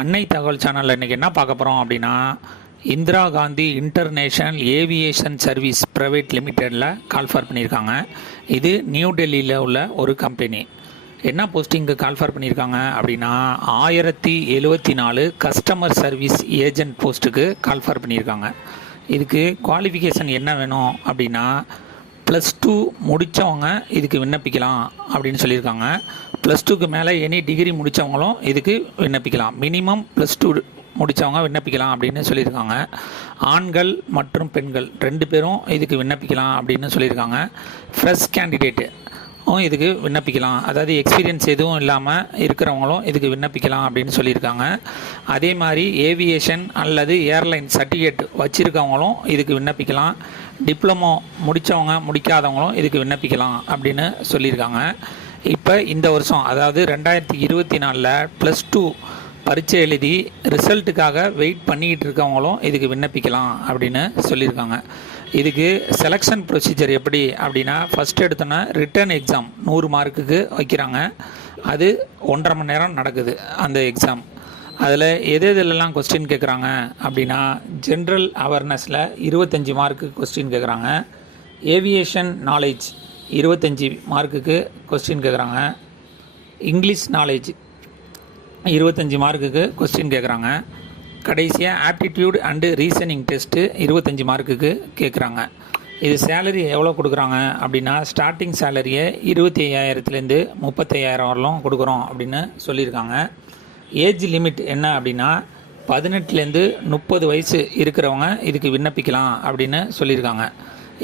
அன்னை தகவல் சேனலில் இன்றைக்கி என்ன பார்க்க போகிறோம் அப்படின்னா, Indira Gandhi international aviation service private லிமிடெடில் கால்ஃபார் பண்ணியிருக்காங்க. இது நியூ டெல்லியில் உள்ள ஒரு கம்பெனி. என்ன போஸ்டிங்க்கு கால்ஃபார் பண்ணியிருக்காங்க அப்படின்னா, 1074 கஸ்டமர் சர்வீஸ் ஏஜென்ட் போஸ்ட்டுக்கு கால்ஃபார் பண்ணியிருக்காங்க. இதுக்கு குவாலிஃபிகேஷன் என்ன வேணும் அப்படின்னா, +2 முடித்தவங்க இதுக்கு விண்ணப்பிக்கலாம் அப்படின்னு சொல்லியிருக்காங்க. +2க்கு மேலே எனி டிகிரி முடித்தவங்களும் இதுக்கு விண்ணப்பிக்கலாம். மினிமம் +2 முடித்தவங்க விண்ணப்பிக்கலாம் அப்படின்னு சொல்லியிருக்காங்க. ஆண்கள் மற்றும் பெண்கள் 2 பேரும் இதுக்கு விண்ணப்பிக்கலாம் அப்படின்னு சொல்லியிருக்காங்க. ஃப்ரெஷ் கேண்டிடேட்டு இதுக்கு விண்ணப்பிக்கலாம், அதாவது எக்ஸ்பீரியன்ஸ் எதுவும் இல்லாமல் இருக்கிறவங்களும் இதுக்கு விண்ணப்பிக்கலாம் அப்படின்னு சொல்லியிருக்காங்க. அதே மாதிரி ஏவியேஷன் அல்லது ஏர்லைன் சர்டிஃபிகேட் வச்சுருக்கவங்களும் இதுக்கு விண்ணப்பிக்கலாம். டிப்ளமோ முடித்தவங்க முடிக்காதவங்களும் இதுக்கு விண்ணப்பிக்கலாம் அப்படின்னு சொல்லியிருக்காங்க. இப்போ இந்த வருஷம், அதாவது 2024 +2 பரீட்சை எழுதி ரிசல்ட்டுக்காக வெயிட் பண்ணிக்கிட்டு இருக்கவங்களும் இதுக்கு விண்ணப்பிக்கலாம் அப்படின்னு சொல்லியிருக்காங்க. இதுக்கு செலெக்ஷன் ப்ரொசீஜர் எப்படி அப்படின்னா, ஃபஸ்ட்டு எடுத்தோன்னா ரிட்டன் எக்ஸாம் 100 மார்க்குக்கு வைக்கிறாங்க. அது 1.5 மணி நேரம் நடக்குது அந்த எக்ஸாம். அதில் எதெல்லாம் கொஸ்டின் கேட்குறாங்க அப்படின்னா, ஜென்ரல் அவேர்னஸில் 25 மார்க்கு கொஸ்டின் கேட்குறாங்க. ஏவியேஷன் நாலேஜ் 25 மார்க்குக்கு கொஸ்டின் கேட்குறாங்க. இங்கிலீஷ் நாலேஜ் 25 மார்க்குக்கு கொஸ்டின் கேட்குறாங்க. கடைசியாக ஆப்டிடியூட் அண்டு ரீசனிங் டெஸ்ட்டு 25 மார்க்குக்கு கேட்குறாங்க. இது சேலரி எவ்வளோ கொடுக்குறாங்க அப்படின்னா, ஸ்டார்டிங் சேலரியை 25,000லேருந்து 35,000 வரலும் கொடுக்குறோம் அப்படின்னு சொல்லியிருக்காங்க. ஏஜ் லிமிட் என்ன அப்படின்னா, 18லேருந்து 30 வயசு இருக்கிறவங்க இதுக்கு விண்ணப்பிக்கலாம் அப்படின்னு சொல்லியிருக்காங்க.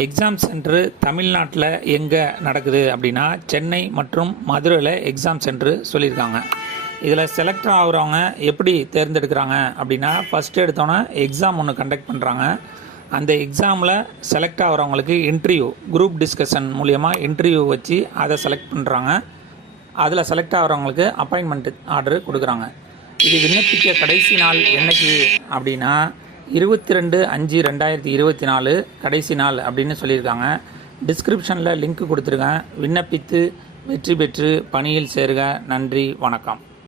எக்ஸாம் சென்டரு தமிழ்நாட்டில் எங்கே நடக்குது அப்படின்னா, சென்னை மற்றும் மதுரையில் எக்ஸாம் சென்டரு சொல்லியிருக்காங்க. இதில் செலக்ட் ஆகிறவங்க எப்படி தேர்ந்தெடுக்கிறாங்க அப்படின்னா, ஃபஸ்ட்டு எடுத்தோன்னே எக்ஸாம் ஒன்று கண்டக்ட் பண்ணுறாங்க. அந்த எக்ஸாமில் செலக்ட் ஆகிறவங்களுக்கு இன்டர்வியூ, குரூப் டிஸ்கஷன் மூலயமா இன்டர்வியூ வச்சு அதை செலக்ட் பண்ணுறாங்க. அதில் செலக்ட் ஆகிறவங்களுக்கு அப்பாயின்மெண்ட் ஆர்டரு கொடுக்குறாங்க. இது விண்ணப்பிக்க கடைசி நாள் என்னைக்கு அப்படின்னா, 22/5/2024 கடைசி நாள் அப்படின்னு சொல்லியிருக்காங்க. டிஸ்கிரிப்ஷனில் லிங்க் கொடுத்துருக்கேன். விண்ணப்பித்து வெற்றி பெற்று பணியில் சேருக. நன்றி, வணக்கம்.